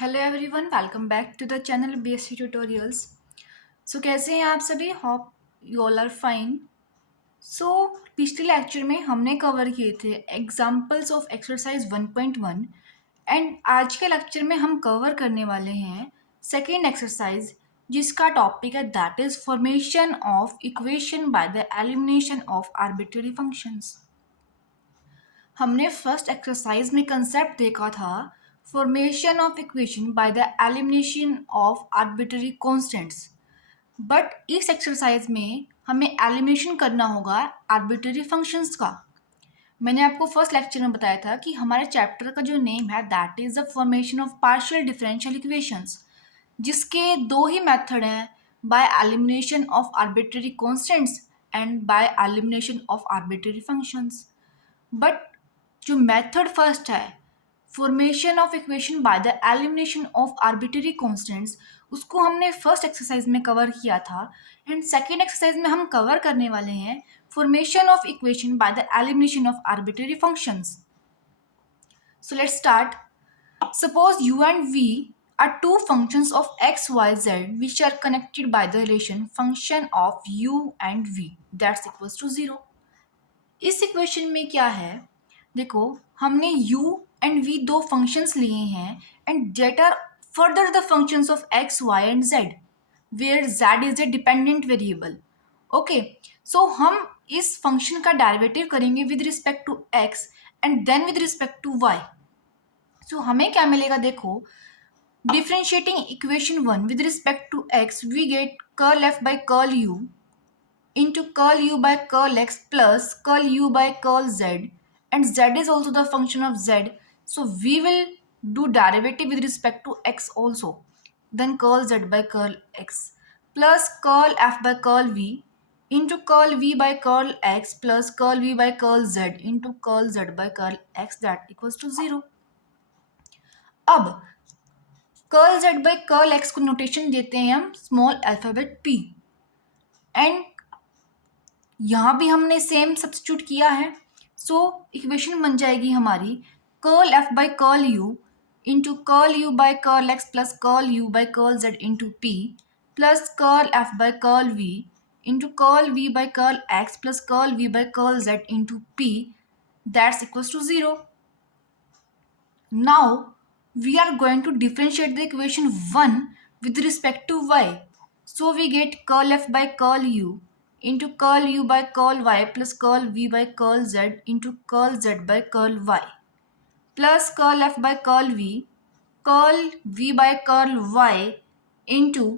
Hello everyone, welcome back to the channel BSc tutorials. So कैसे हैं आप सभी? Hope you all are fine. So पिछले lecture में हमने कवर किए थे एग्जांपल्स ऑफ एक्सरसाइज 1.1 एंड आज के लेक्चर में हम कवर करने वाले हैं सेकेंड एक्सरसाइज, जिसका टॉपिक है that is formation of equation by the elimination of arbitrary functions. हमने फर्स्ट एक्सरसाइज में कंसेप्ट देखा था formation of equation by the elimination of arbitrary constants. But इस एक्सरसाइज में हमें एलिमिनेशन करना होगा आर्बिट्ररी फंक्शंस का। मैंने आपको फर्स्ट लेक्चर में बताया था कि हमारे चैप्टर का जो नेम है that is the formation of partial differential equations, जिसके दो ही मेथड हैं, by elimination of arbitrary constants and by elimination of arbitrary functions. But जो मेथड फर्स्ट है formation of equation by the elimination of arbitrary constants, उसको हमने first exercise में cover किया था एंड सेकेंड एक्सरसाइज में हम कवर करने वाले हैं formation of equation by the elimination of arbitrary functions. So let's start. Suppose u and v are two functions of x, y, z which are connected by the relation function of u and v that's equals to 0। इस equation में क्या है, देखो हमने u and v दो functions लिए हैं and that are further the functions of x, y and z where z is a dependent variable. Okay, so हम इस फंक्शन का डेरिवेटिव करेंगे with respect to x and then with respect to y। So हमें क्या मिलेगा, देखो differentiating equation 1 with respect to x we get curl f by curl u into curl u by curl x plus curl u by curl z, and z is also the function of z, so we will do derivative with respect to x also, then curl z by curl x plus curl f by curl v into curl v by curl x plus curl v by curl z into curl z by curl x that equals to 0। अब curl z by curl x को notation देते हैं हम small alphabet p and यहाँ भी हमने same substitute किया है। सो इक्वेशन बन जाएगी हमारी curl F by curl U into curl U by curl x plus curl U by curl Z into P plus curl F by curl V into curl V by curl x plus curl V by curl Z into P that's equals to 0। Now we are going to differentiate the equation 1 with respect to y. So we get curl f by curl u into curl u by curl y plus curl v by curl z into curl z by curl y plus curl f by curl v by curl y into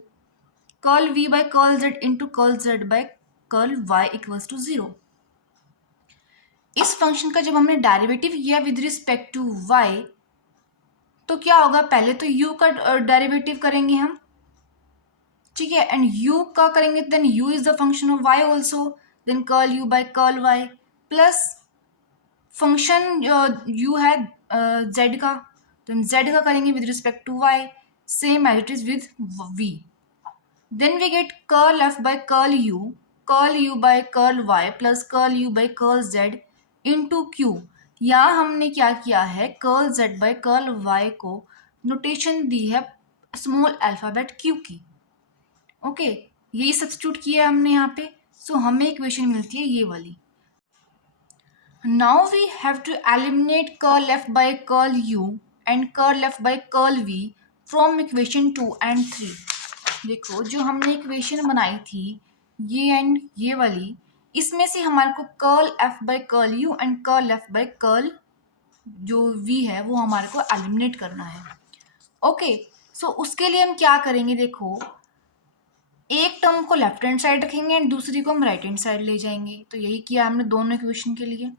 curl v by curl z into curl z by curl y equals to 0। इस function का जब हमने derivative किया with respect to y तो क्या होगा, पहले तो u का डेरिवेटिव करेंगे हम, ठीक है, एंड u का करेंगे then u is the function of y also, then curl u by curl y plus function u है z का, देन z का करेंगे with respect to y same as it is with v, then we get curl f by curl u by curl y plus curl u by curl z into q। यहाँ हमने क्या किया है, curl z by curl y को notation दी है small alphabet q की। Okay, यही substitute किया है हमने यहाँ पे, सो हमें इक्वेशन मिलती है ये वाली। Now we have to eliminate curl f by curl u and curl f by curl v from equation 2 and 3। देखो जो हमने इक्वेशन बनाई थी ये एंड ये वाली, इसमें से हमारे को curl f by curl u and curl f by curl जो v है वो हमारे को एलिमिनेट करना है। ओके, सो उसके लिए हम क्या करेंगे, देखो एक टर्म को लेफ्ट हैंड साइड रखेंगे एंड दूसरी को हम राइट हैंड साइड ले जाएंगे, तो यही किया हमने दोनों इक्वेशन के लिए।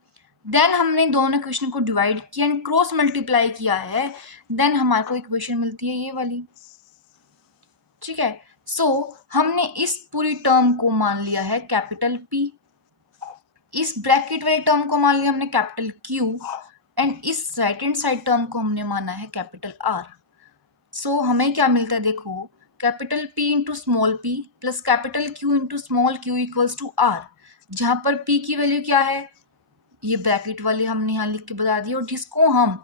देन हमने दोनों इक्वेशन को डिवाइड किया एंड क्रॉस मल्टीप्लाई किया है, देन हमारे को इक्वेशन मिलती है ये वाली, ठीक है। सो हमने इस पूरी टर्म को मान लिया है कैपिटल P, इस ब्रैकेट वाली टर्म को मान लिया हमने कैपिटल Q एंड इस राइट हैंड साइड टर्म को हमने माना है कैपिटल R। सो हमें क्या मिलता है, देखो capital P into small p plus capital Q into small q equals to R, जहाँ पर P की वैल्यू क्या है, ये ब्रैकेट वाली हमने यहाँ लिख के बता दी, और जिसको हम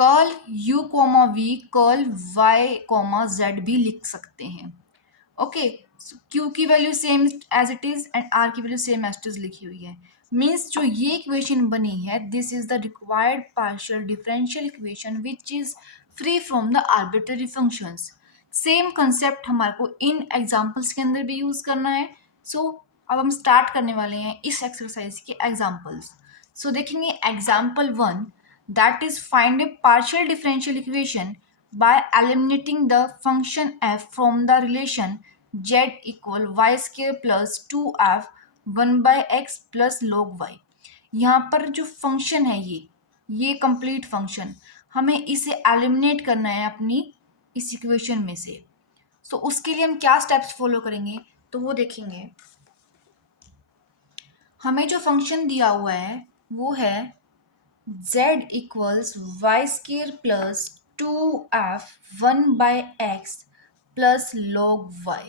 curl u comma v curl y comma z भी लिख सकते हैं। ओके, क्यू की value same as it is and r की value same as it is लिखी हुई है। मीन्स जो ये इक्वेशन बनी है, this is the required partial differential equation which is free from the arbitrary functions. Same concept हमारे को इन एग्जाम्पल्स के अंदर भी यूज करना है। सो अब हम स्टार्ट करने वाले हैं इस एक्सरसाइज के एग्जाम्पल्स। सो देखेंगे example 1, that is find A partial differential equation by eliminating the function f from the relation z equal y square plus 2f 1 by x plus log y। यहाँ पर जो फंक्शन है ये कंप्लीट फंक्शन, हमें इसे eliminate करना है अपनी इस इक्वेशन में से। सो उसके लिए हम क्या स्टेप्स फॉलो करेंगे तो वो देखेंगे। हमें जो फंक्शन दिया हुआ है वो है z equals y square plus 2f 1 by x plus log y।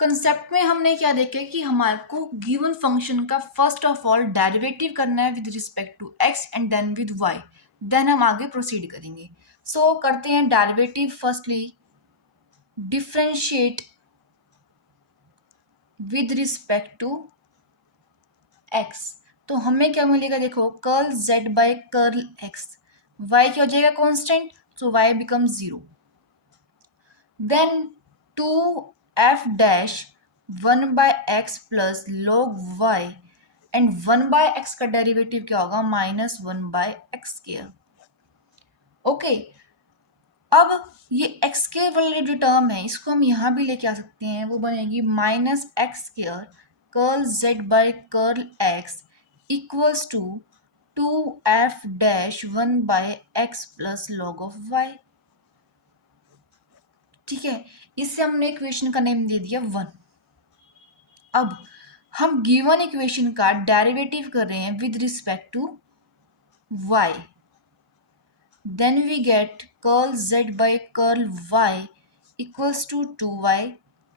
Concept में हमने क्या देखा कि हमारे को गिवन फंक्शन का फर्स्ट ऑफ ऑल डेरिवेटिव करना है with respect to x and then with y, देन हम आगे प्रोसीड करेंगे। सो करते हैं derivative. Firstly differentiate with respect to x, तो हमें क्या मिलेगा, देखो curl z by curl x, y क्या हो जाएगा constant, so y becomes 0, then 2f dash 1 by x plus log y and 1 by x का डेरिवेटिव क्या होगा, -1 by x स्क्वायर। ओके, अब ये x के वाली जो टर्म है इसको हम यहाँ भी लेके आ सकते हैं, वो बनेगी -x square curl z by curl x equals to 2f dash 1 by x plus log of y। ठीक है, इससे हमने इक्वेशन का नेम दे दिया 1। अब हम गिवन इक्वेशन का डेरिवेटिव कर रहे हैं with respect to y, then we get curl z by curl y equals to 2y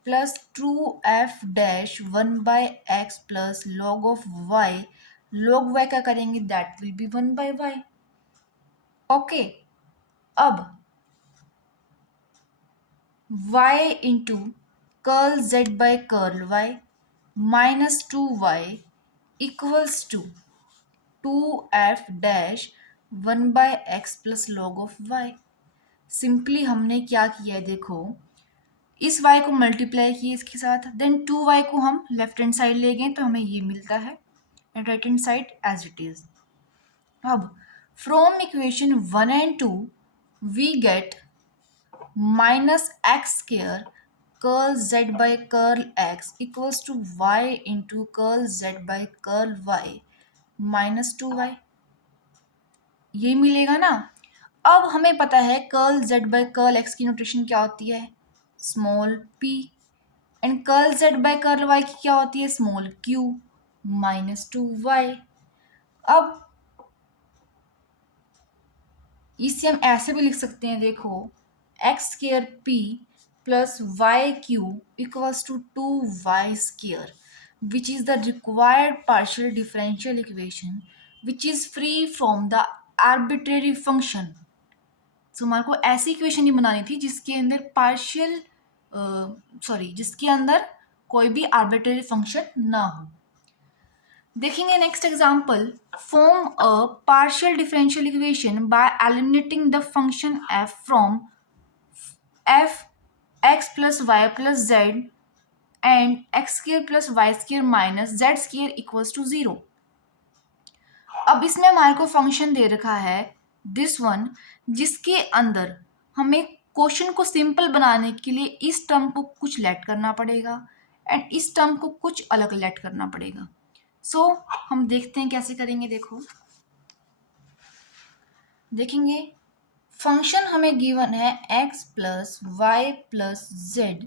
plus 2f dash 1 by x plus log of y। log y का करेंगे that will be 1 by y। Okay, अब y into curl z by curl y minus 2y equals to 2f dash 1 by x plus log of y। Simply हमने क्या किया है, देखो इस y को मल्टीप्लाई किए इसके साथ, देन 2y को हम लेफ्ट हैंड साइड ले गए तो हमें ये मिलता है and right hand side as it is. अब from equation 1 and 2 we get -x square curl z by curl x equals to y into curl z by curl y -2y, ये मिलेगा ना। अब हमें पता है curl z by curl x की notation क्या होती है, small p, and curl z by curl y की क्या होती है, स्मॉल q -2y। अब इसे हम ऐसे भी लिख सकते हैं, देखो x square p plus y q equals to 2y square which is the required partial differential equation which is free from the arbitrary function. So हमारे को ऐसी इक्वेशन ही बनानी थी जिसके अंदर पार्शियल जिसके अंदर कोई भी आर्बिट्रेरी फंक्शन ना हो। देखेंगे next example, form a partial differential equation by eliminating the function f from f x plus Y plus Z and X square plus Y square minus Z square equals to 0। अब इसमें हमारे को function दे रखा है this one, जिसके अंदर हमें क्वेश्चन को सिंपल बनाने के लिए इस टर्म को कुछ लेट करना पड़ेगा एंड इस टर्म को कुछ अलग लेट करना पड़ेगा। सो हम देखते हैं कैसे करेंगे। देखो देखेंगे फंक्शन हमें गिवन है x plus Y plus Z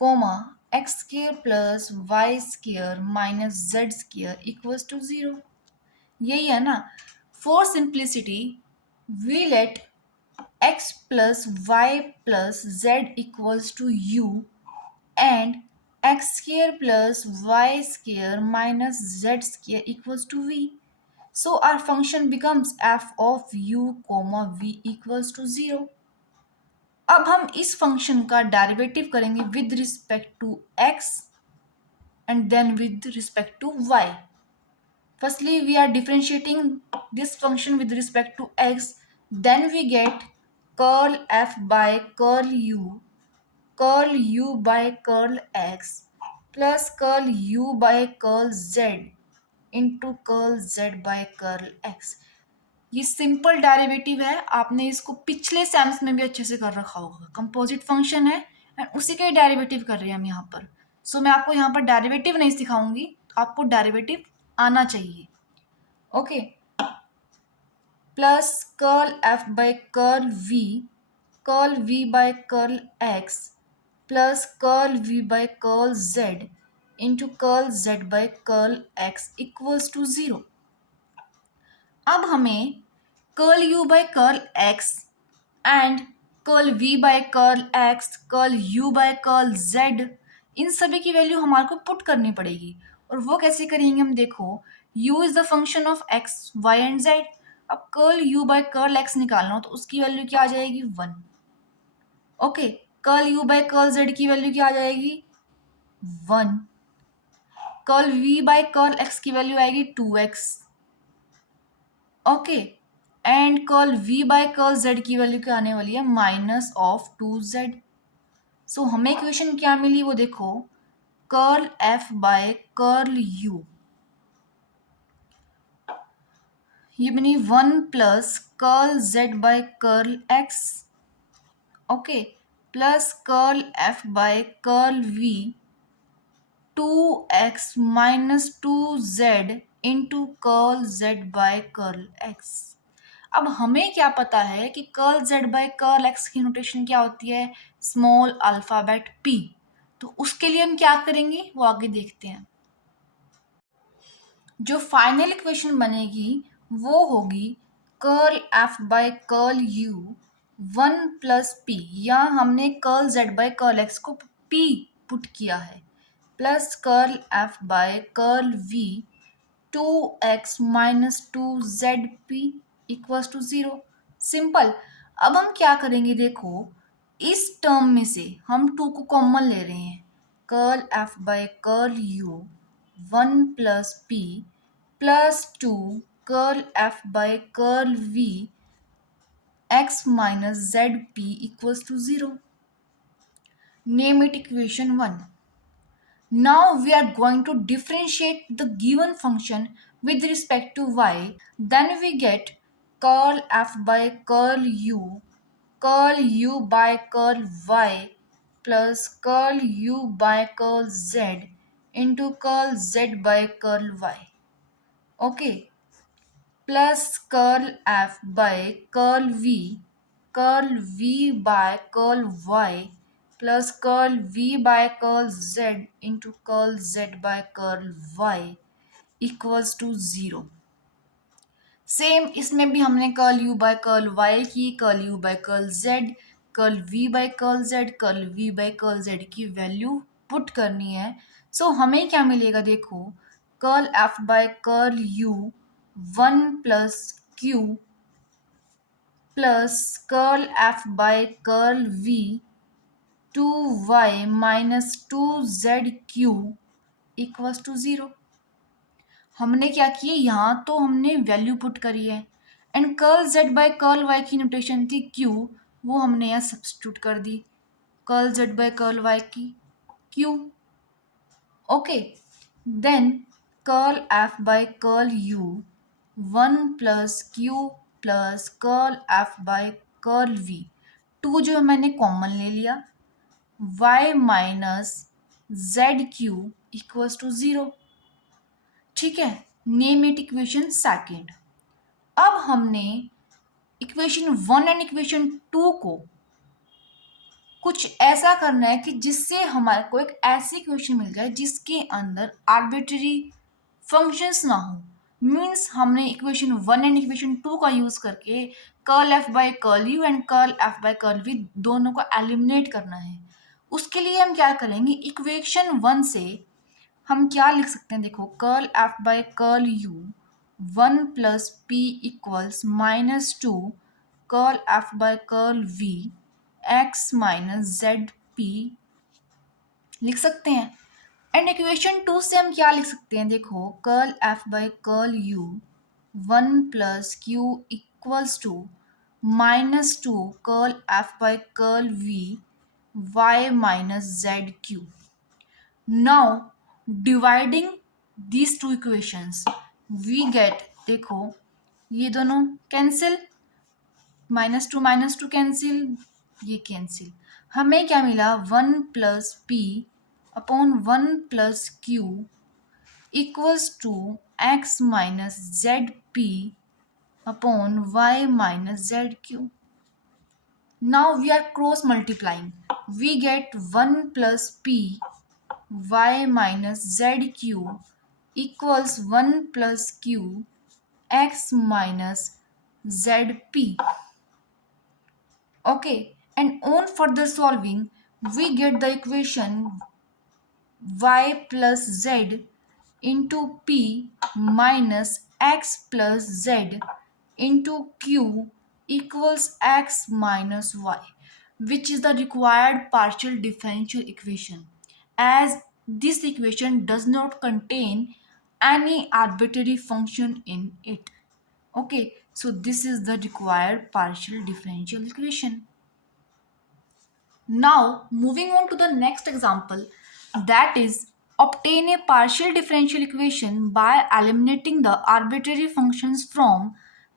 comma X square plus Y square minus Z square equals to 0, यही है ना। For simplicity we let x plus Y plus Z equals to u and X square plus Y square minus Z square equals to v। So our function becomes f of u comma v equals to 0. अब हम इस function का derivative करेंगे with respect to x and then with respect to y. Firstly, we are differentiating this function with respect to x. Then we get curl f by curl u by curl x plus curl u by curl z into curl z by curl x. ये simple derivative है, आपने इसको पिछले sems में भी अच्छे से कर रखा होगा. कंपोजिट फंक्शन है एंड उसी का ही डेरिवेटिव कर रहे हैं हम यहाँ पर. सो मैं आपको यहाँ पर डेरिवेटिव नहीं सिखाऊंगी, आपको डेरिवेटिव आना चाहिए. Okay, plus curl f by curl v by curl x plus curl v by curl Z into curl z by curl x equals to 0. अब हमें curl u by curl x and curl v by curl x curl u by curl z, इन सभी की value हमारे को put करनी पड़ेगी. और वो कैसे करेंगे हम, देखो u is the function of x y and z. अब curl u by curl x निकालना हो तो उसकी वैल्यू क्या आ जाएगी 1. Okay, curl u by curl z की वैल्यू क्या आ जाएगी 1. Curl v by curl x की वैल्यू आएगी 2x. Okay, and curl v by curl z की वैल्यू क्या आने वाली है माइनस ऑफ 2z. सो हमें इक्वेशन क्या मिली वो देखो, curl f by curl u, ये बनी 1 plus curl z by curl x. Okay, plus curl f by curl v 2x minus 2z into curl z by curl x. अब हमें क्या पता है कि curl z by curl x की notation क्या होती है, स्मॉल अल्फाबेट p. तो उसके लिए हम क्या करेंगे वो आगे देखते हैं. जो फाइनल इक्वेशन बनेगी वो होगी curl f by curl u 1 plus p, या हमने curl z by curl x को p पुट किया है, plus curl f by curl v 2x minus 2zp equals to 0. Simple. अब हम क्या करेंगे, देखो इस टर्म में से हम 2 को कॉमन ले रहे हैं. Curl f by curl u 1 plus p plus 2 curl f by curl v x minus zp equals to 0. Name it equation 1. Now we are going to differentiate the given function with respect to y. Then we get curl f by curl u by curl y plus curl u by curl z into curl z by curl y. Okay. Plus curl f by curl v by curl y plus curl v by curl z into curl z by curl y equals to 0. Same इसमें भी हमने curl u by curl y की, curl u by curl z, curl v by curl z, curl v by curl z की value put करनी है. So हमें क्या मिलेगा, देखो curl f by curl u 1 plus q plus curl f by curl v 2y minus 2zq equals to 0. हमने क्या किया, यहाँ तो हमने वैल्यू पुट करी है and curl z by curl y की नोटेशन थी q, वो हमने यहाँ सब्स्टिट्यूट कर दी. Curl z by curl y की q. Okay, then curl f by curl u 1 plus q plus curl f by curl v 2 जो मैंने कॉमन ले लिया y minus zq equals to 0. ठीक है, नेम इट इक्वेशन सेकेंड. अब हमने equation 1 and equation 2 को कुछ ऐसा करना है कि जिससे हमारे को एक ऐसी इक्वेशन मिल जाए जिसके अंदर आर्बिट्ररी फंक्शंस ना हो. मीन्स हमने इक्वेशन 1 एंड इक्वेशन 2 का यूज करके curl f by curl u and curl f by curl v दोनों को एलिमिनेट करना है. उसके लिए हम क्या करेंगे, इक्वेशन 1 से हम क्या लिख सकते हैं, देखो curl f by curl u 1 plus p equals minus 2 curl f by curl v x minus z p लिख सकते हैं। एंड इक्वेशन 2 से हम क्या लिख सकते हैं, देखो curl F by curl u 1 plus q equals to minus 2 curl F by curl v y minus z q. Now dividing these two equations we get, देखो ये दोनों कैंसिल, माइनस टू कैंसिल, ये कैंसिल, हमें क्या मिला 1 plus p upon 1 plus q equals to x minus z p upon y minus z q. Now we are cross multiplying, we get 1 plus p y minus z q equals 1 plus q x minus zp. Okay, and on further solving we get the equation y plus z into p minus x plus z into q equals x minus y, which is the required partial differential equation, as this equation does not contain any arbitrary function in it. Okay, so this is the required partial differential equation. Now, moving on to the next example, that is obtain a partial differential equation by eliminating the arbitrary functions from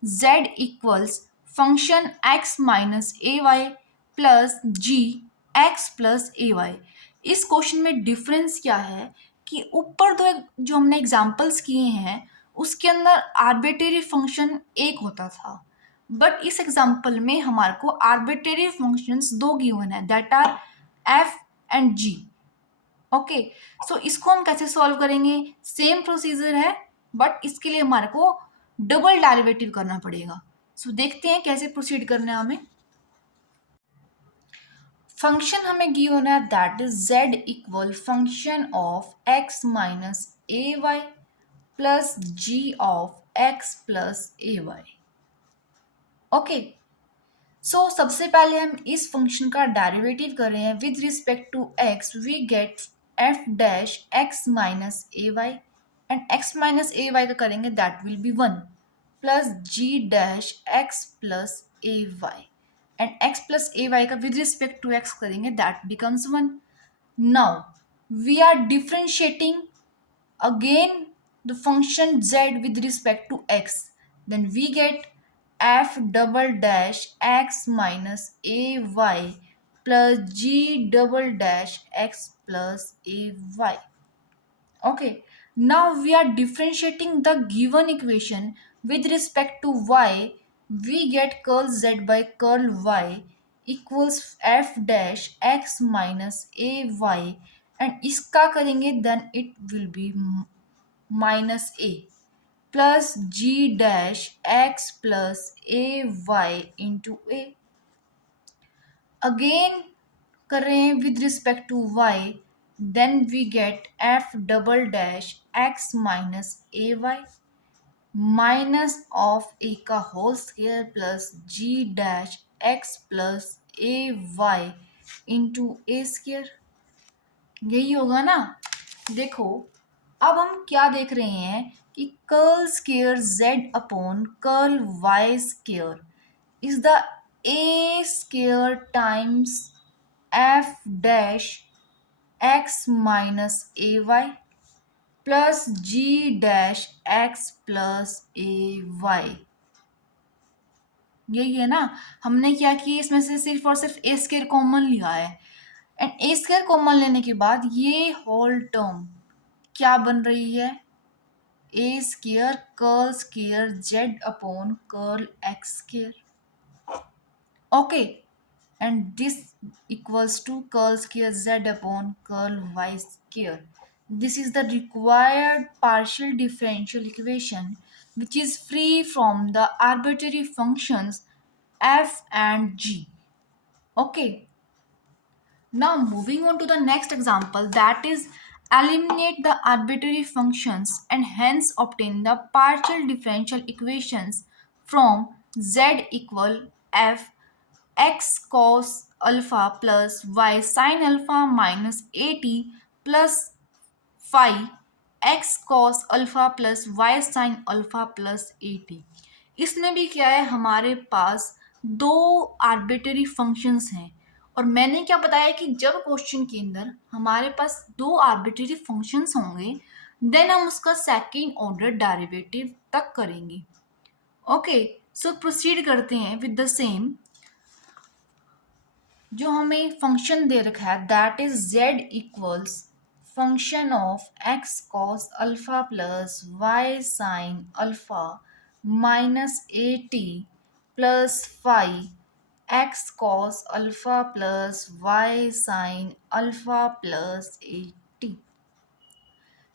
z equals function x minus ay plus g x plus ay. इस question में difference क्या है कि ऊपर दो जो हमने examples किए हैं उसके अंदर आर्बिट्रेरी फंक्शन एक होता था, बट इस एग्जाम्पल में हमारे को आर्बिट्रेरी फंक्शंस दो गिवन है, that are f and g. Okay, so इसको हम कैसे सॉल्व करेंगे, सेम प्रोसीजर है बट इसके लिए हमारे को डबल डेरिवेटिव करना पड़ेगा। सो देखते हैं कैसे प्रोसीड करना है हमें। फंक्शन हमें गिवन है that is z equal function of x minus a y plus g of x plus a y. Okay, so सबसे पहले हम इस फंक्शन का डेरिवेटिव कर रहे हैं with respect to x, we get f dash x minus a y and x minus a y का करेंगे that will be 1 plus g dash x plus a y and x plus a y का with respect to x करेंगे that becomes 1। Now we are differentiating again the function z with respect to x, then we get f double dash x minus a y plus g double dash x plus a y. Okay, now we are differentiating the given equation with respect to y, we get curl z by curl y equals f dash x minus a y and इसका करेंगे then it will be minus a plus g dash x plus a y into a। again कर रहे हैं with respect to y, then we get f double dash x minus a y minus of a का whole square plus g dash x plus a y into a square। यही होगा ना। देखो अब हम क्या देख रहे हैं कि curl square z upon curl y square is the a square times f dash x minus a y प्लस g dash x plus a y. यही है ना, हमने क्या किया इसमें से सिर्फ और सिर्फ ए स्केयर कॉमन लिया है एंड ए स्केयर कॉमन लेने के बाद ये होल टर्म क्या बन रही है, a square curl square z upon curl x square. Okay, and this equals to curl square z upon curl y square. This is the required partial differential equation which is free from the arbitrary functions f and g. Okay, now moving on to the next example, that is Eliminate the arbitrary functions and hence obtain the partial differential equations from z equal f x cos alpha plus y sin alpha minus at plus phi x cos alpha plus y sine alpha plus a t. इसमें भी क्या है, हमारे पास दो arbitrary functions हैं और मैंने क्या बताया कि जब क्वेश्चन के अंदर हमारे पास दो आर्बिट्ररी फंक्शंस होंगे देन हम उसका सेकेंड ऑर्डर डेरिवेटिव तक करेंगे। ओके, सो प्रोसीड करते हैं विद द सेम। जो हमें फंक्शन दे रखा है that is z equals function of x cos alpha plus y sine alpha minus a t plus phi x cos alpha plus y sine alpha plus a t.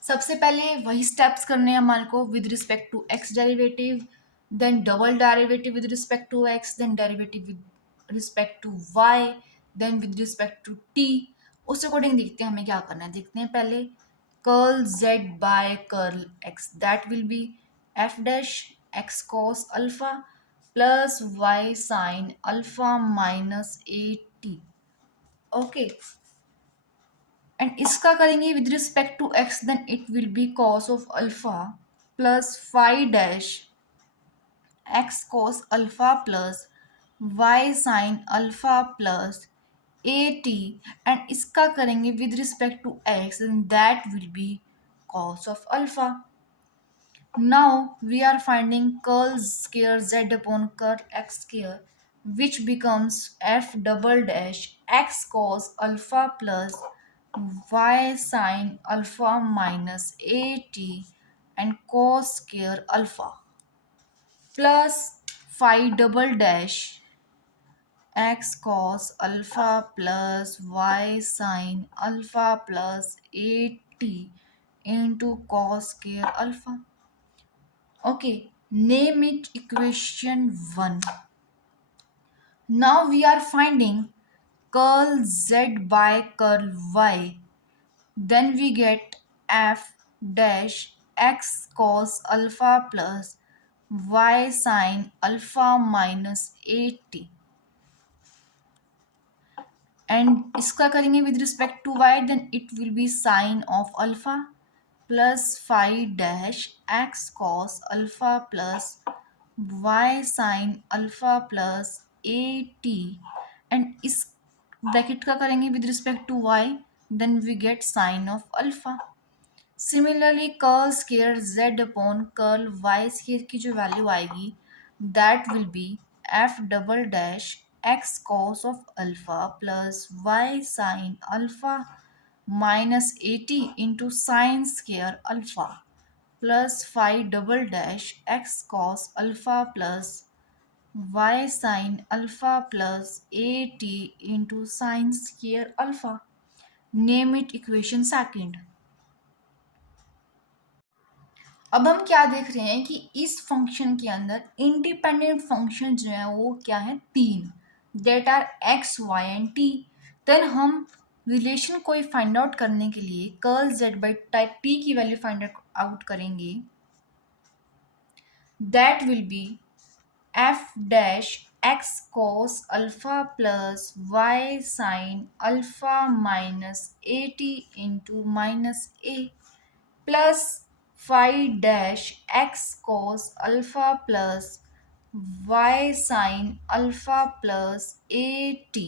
सबसे पहले वही steps करने हैं हमारे को with respect to x derivative, then double derivative with respect to x, then derivative with respect to y, then with respect to t. उस according देखते हैं हमें क्या करना है। देखते हैं पहले curl z by curl x that will be f dash x cos alpha plus y sine alpha minus a t. Okay, and इसका करेंगे with respect to x then it will be cos of alpha plus phi dash x cos alpha plus y sine alpha plus a t, and इसका करेंगे with respect to x and that will be cos of alpha. Now we are finding curl square z upon curl x square, which becomes f double dash x cos alpha plus y sin alpha minus at and cos square alpha plus phi double dash x cos alpha plus y sin alpha plus at into cos square alpha. Okay, name it equation 1. Now we are finding curl z by curl y. Then we get f dash x cos alpha plus y sin alpha minus 80. And इसका करेंगे with respect to y, then it will be sine of alpha plus phi dash x cos alpha plus y sin alpha plus a t, and इस bracket का करेंगे with respect to y, then we get sine of alpha. Similarly curl square z upon curl y square की जो value आएगी that will be f double dash x cos of alpha plus y sin alpha minus 80 into sine square alpha plus phi double dash x cos alpha plus y sin alpha plus at into sine square alpha. Name it equation second. अब हम क्या देख रहे हैं कि इस function के अंदर इंडिपेंडेंट फंक्शन जो है वो क्या है, तीन, that are x y and t. Then हम रिलेशन को फाइंड आउट करने के लिए curl z by type t की वैल्यू फाइंड आउट करेंगे that will be f dash x cos alpha plus y sine alpha minus a t into minus a plus phi dash x cos alpha plus y sin alpha plus a t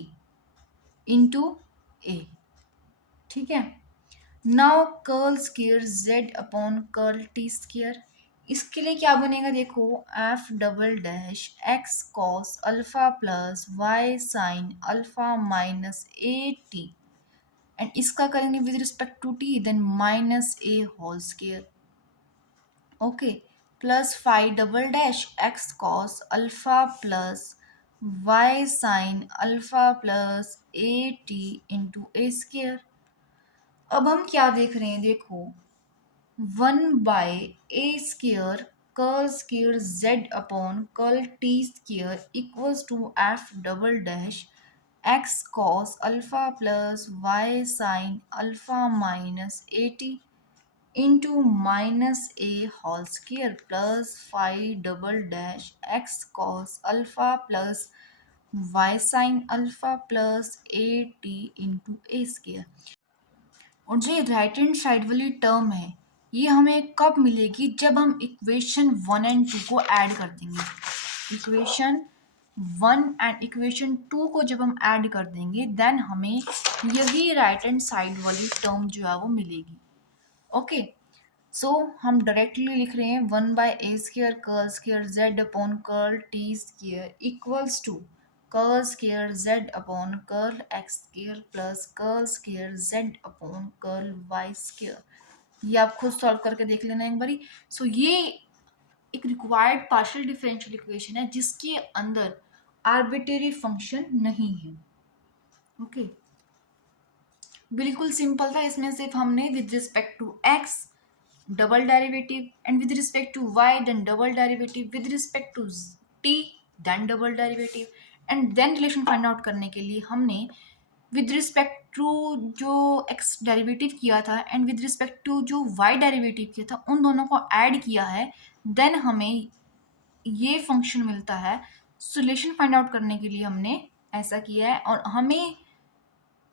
into a। ठीक है, now curl square z upon curl t square, इसके लिए क्या बनेगा देखो f double dash x cos alpha plus y sine alpha minus a t, and इसका करेंगे with respect to t then minus a whole square. Okay, plus phi double dash x cos alpha plus y sine alpha plus a t into a square. अब हम क्या देख रहे हैं देखो 1/a² curl square z upon curl t square equals to f double dash x cos alpha plus y sin alpha minus 80 into minus a whole square plus phi double dash x cos alpha plus y sin alpha plus a t into a square। और जो ये right hand side वाली term है ये हमें कब मिलेगी, जब हम इक्वेशन 1 और 2 को ऐड कर देंगे। इक्वेशन 1 एंड इक्वेशन 2 को जब हम ऐड कर देंगे देन हमें यही राइट हैंड साइड वाली टर्म जो है वो मिलेगी। ओके, सो हम डायरेक्टली लिख रहे हैं 1/a² curl square z upon curl t square equals to curl square z upon curl x square plus curl square z upon curl y square. ये आप खुद सॉल्व करके देख लेना एक बारी। सो ये एक रिक्वायर्ड पार्शियल डिफरेंशियल इक्वेशन है जिसके अंदर आर्बिट्रेरी फंक्शन नहीं है। ओके, बिल्कुल सिंपल था। इसमें सिर्फ हमने with respect to x double derivative and with respect to y then double derivative, with respect to t then double derivative, and then relation find out करने के लिए हमने विद रिस्पेक्ट टू जो x डेरिवेटिव किया था and with respect to जो y derivative किया था उन दोनों को ऐड किया है, देन हमें ये फंक्शन मिलता है। रिलेशन फाइंड आउट करने के लिए हमने ऐसा किया है और हमें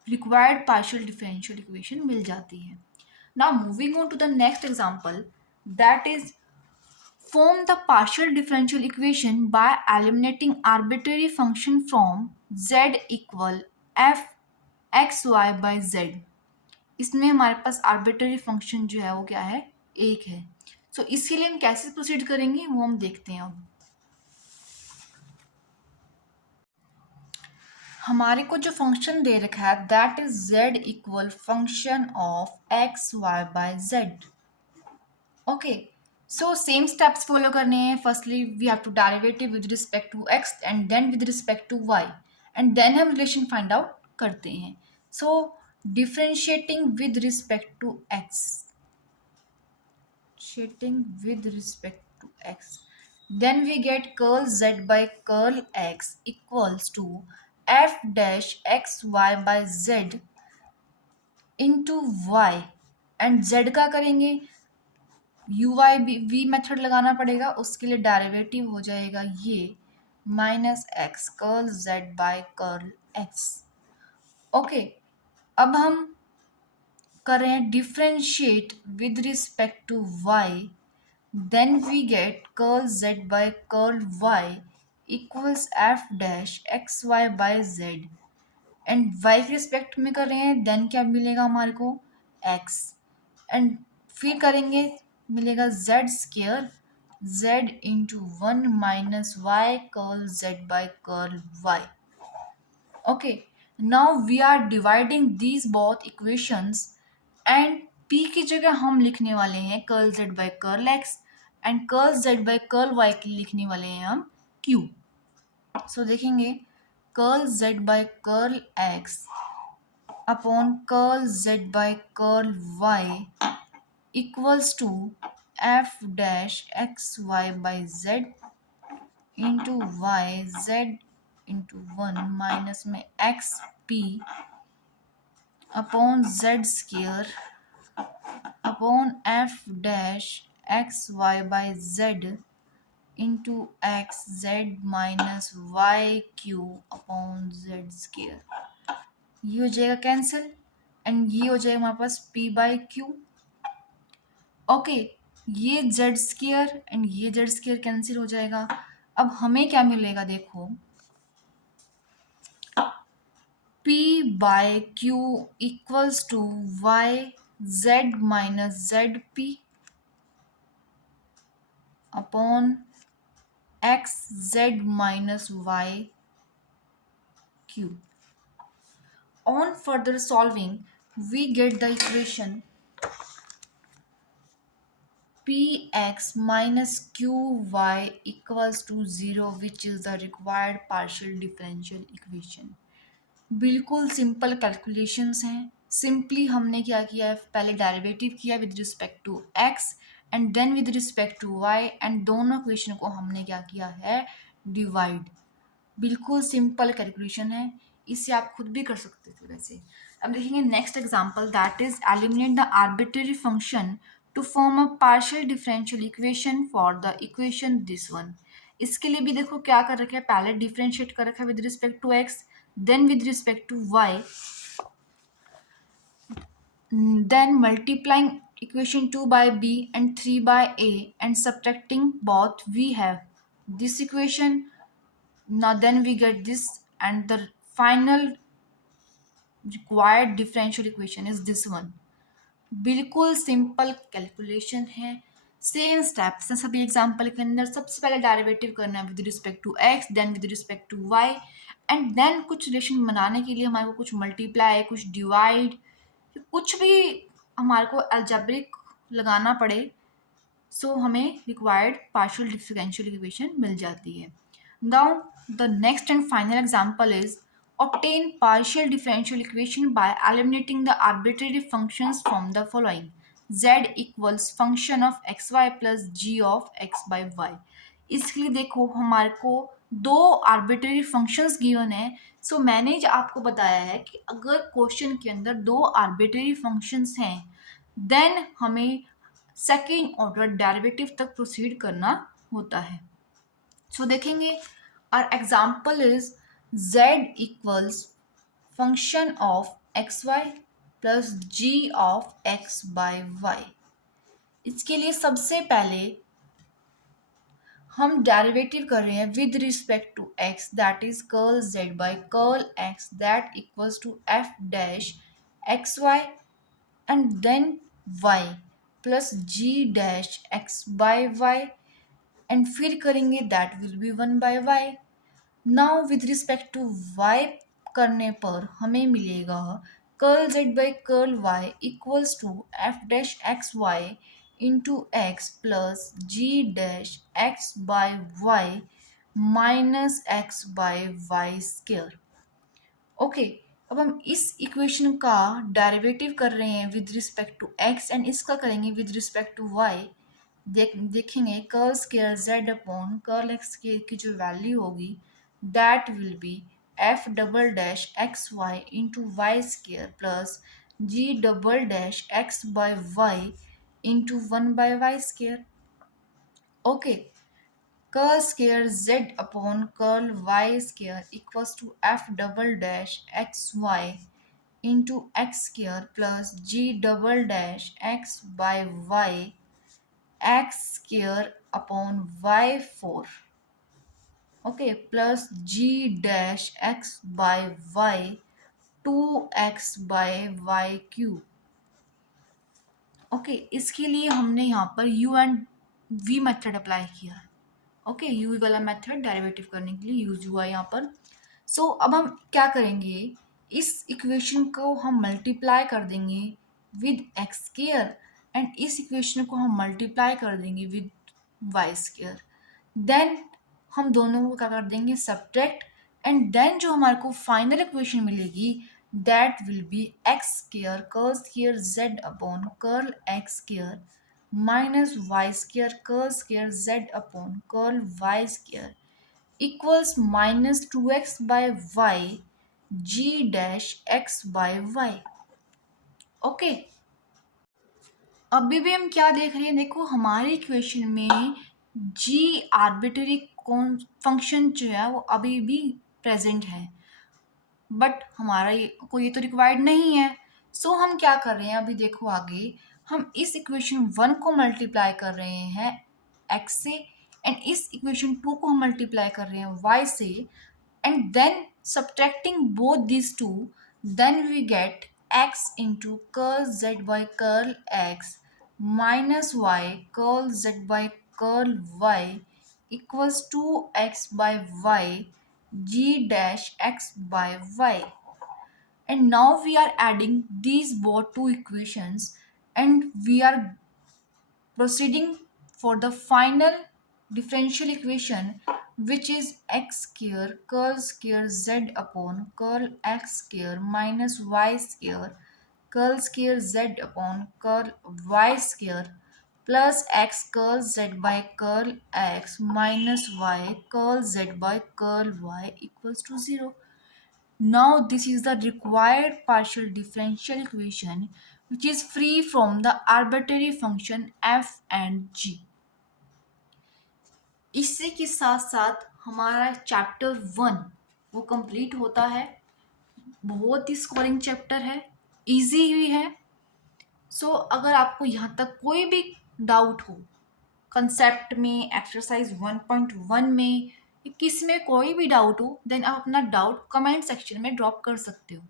रिक्वायर्ड पार्शियल डिफरेंशियल इक्वेशन मिल जाती है। Now moving on to the next example, that is form the partial differential equation by eliminating arbitrary function from z equal f x y by z। इसमें हमारे पास आर्बिट्ररी फंक्शन जो है वो क्या है, एक है। सो इसके लिए हम कैसे प्रोसीड करेंगे वो हम देखते हैं। अब हमारे को जो फंक्शन दे रखा है that is z equal function of x y by z. Okay, so same steps follow करने हैं। Firstly we have to derivative with respect to x and then with respect to y and then हम relation find out करते हैं। So differentiating with respect to x, differentiating with respect to x, then we get curl z by curl x equals to f dash x y by z into y and z का करेंगे you why we method लगाना पड़ेगा, उसके लिए derivative हो जाएगा ये minus x curl z by curl x. Okay, अब हम कर रहे हैं differentiate with respect to y, then we get curl z by curl y equals f dash x y by z and y के respect में कर रहे हैं, देन क्या मिलेगा हमारे को एक्स एंड फिर करेंगे मिलेगा z square z into 1 minus y curl z by curl y. Okay, now we are dividing these both equations and p की जगह हम लिखने वाले हैं curl z by curl x and curl z by curl y के लिए लिखने वाले हैं हम q। सो देखेंगे curl z by curl x upon curl z by curl y equals to f dash x y by z into y z into 1 minus में x p upon z square upon f dash x y by z into x z minus y q upon z square. ये हो जाएगा cancel and ये हो जाएगा हमारे पास p by q. Okay, ये जेड स्क्वेयर एंड ये जेड स्क्वेयर कैंसिल हो जाएगा। अब हमें क्या मिलेगा देखो, p by q equals to y z minus z p upon x z minus y q. On further solving, we get the equation px minus qy equals to 0 which is the required partial differential equation। बिल्कुल simple calculations हैं। Simply हमने क्या किया है, पहले derivative किया with respect to x and then with respect to y and दोनों equation को हमने क्या किया है डिवाइड। बिल्कुल सिंपल कैलकुलेशन है। इसे आप खुद भी कर सकते थे वैसे। अब देखेंगे next example, that is eliminate the arbitrary function to form a partial differential equation for the equation this one. इसके लिए भी देखो क्या कर रखा है, पहले डिफरेंशिएट कर रखा है with respect to x, then with respect to y, then multiplying equation 2 by b and 3 by a and subtracting both, we have this equation. Now then we get this, and the final required differential equation is this one. बिल्कुल simple calculation है, same steps हैं सभी example के अंदर। सबसे पहले derivative करना है with respect to x, then with respect to y, and then कुछ रिलेशन बनाने के लिए हमारे को कुछ मल्टीप्लाई, कुछ डिवाइड, कुछ भी हमारे को अलजेब्रिक लगाना पड़े, सो हमें रिक्वायर्ड पार्शियल डिफरेंशियल इक्वेशन मिल जाती है। Now the next and final example is obtain partial differential equation by eliminating the arbitrary functions from the following: z equals function of xy plus g of x by y। इसके लिए देखो हमारे को दो arbitrary functions given है। सो मैंने जो आपको बताया है कि अगर क्वेश्चन के अंदर दो आर्बिट्रेरी फंक्शंस हैं देन हमें सेकेंड ऑर्डर डेरिवेटिव तक प्रोसीड करना होता है। सो देखेंगे our example is z equals function of xy plus g of x by y। इसके लिए सबसे पहले हम डेरिवेटिव कर रहे हैं with respect to x, that is curl z by curl x, that equals to f dash x y and then y plus g dash x by y, and फिर करेंगे that will be 1 by y। Now with respect to y करने पर हमें मिलेगा curl z by curl y equals to f dash x y into x plus g dash x by y minus x by y square. Okay, अब हम इस equation का derivative कर रहे हैं with respect to x and इसका करेंगे with respect to y। देखेंगे curl square z upon curl x square की जो वैल्यू होगी that will be f double dash x y into y square plus g double dash x by y into 1 by y square. Okay, curl square z upon curl y square equals to f double dash x y into x square plus g double dash x by y x square upon y 4, okay, plus g dash x by y 2x by y cube. Okay, इसके लिए हमने यहाँ पर u and v method apply किया है। Okay, u वाला method derivative करने के लिए यूज हुआ है यहाँ पर। सो अब हम क्या करेंगे, इस इक्वेशन को हम मल्टीप्लाई कर देंगे विद एक्स स्क्वायर एंड इस इक्वेशन को हम मल्टीप्लाई कर देंगे विद वाई स्क्वायर। देन हम दोनों को क्या कर देंगे सब्ट्रैक्ट, एंड देन जो हमारे को फाइनल इक्वेशन मिलेगी that will be x square curl square z upon curl x square minus y square curl square z upon curl y square equals minus 2x by y g dash x by y. Okay, अभी भी हम क्या देख रहे हैं, देखो हमारी equation में g आर्बिट्रेरी फंक्शन जो है वो अभी भी प्रेजेंट है, बट हमारा ये तो रिक्वायर्ड नहीं है। सो हम क्या कर रहे हैं, अभी देखो आगे हम इस इक्वेशन 1 को मल्टीप्लाई कर रहे हैं x से एंड इस इक्वेशन 2 को हम मल्टीप्लाई कर रहे हैं y से, and then subtracting both this two, then we get x into curl z by curl x minus y curl z by curl y equals 2x by y g dash x by y, and now we are adding these both two equations and we are proceeding for the final differential equation, which is x square curl square z upon curl x square minus y square curl square z upon curl y square plus x curl z by curl x minus y curl z by curl y equals to 0। Now this is the required partial differential equation which is free from the arbitrary function f and g. इसी के साथ साथ हमारा chapter 1 वो complete होता है। बहुत ही scoring chapter है, इजी ही है। सो अगर आपको यहाँ तक कोई भी डाउट हो कंसेप्ट में, एक्सरसाइज 1.1 में, किस में कोई भी डाउट हो, देन आप अपना डाउट कमेंट सेक्शन में ड्रॉप कर सकते हो।